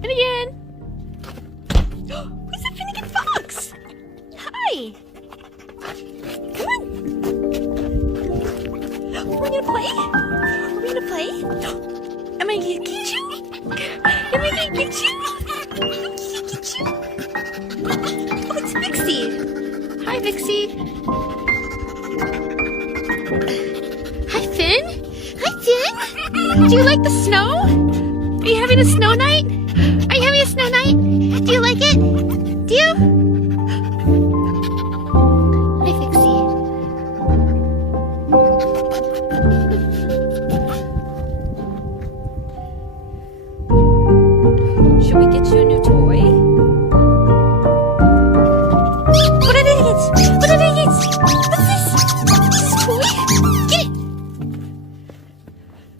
And again. Who's that Finnegan Fox? Hi. Come on. We're gonna play? Are we gonna play? Am I gonna get you? Am I gonna get you? Oh, it's Vixie. Hi, Vixie. Hi, Finn. Hi, Finn. Do you like the snow? Are you having a snow night? Are you having a snow night? Do you like it? Do you?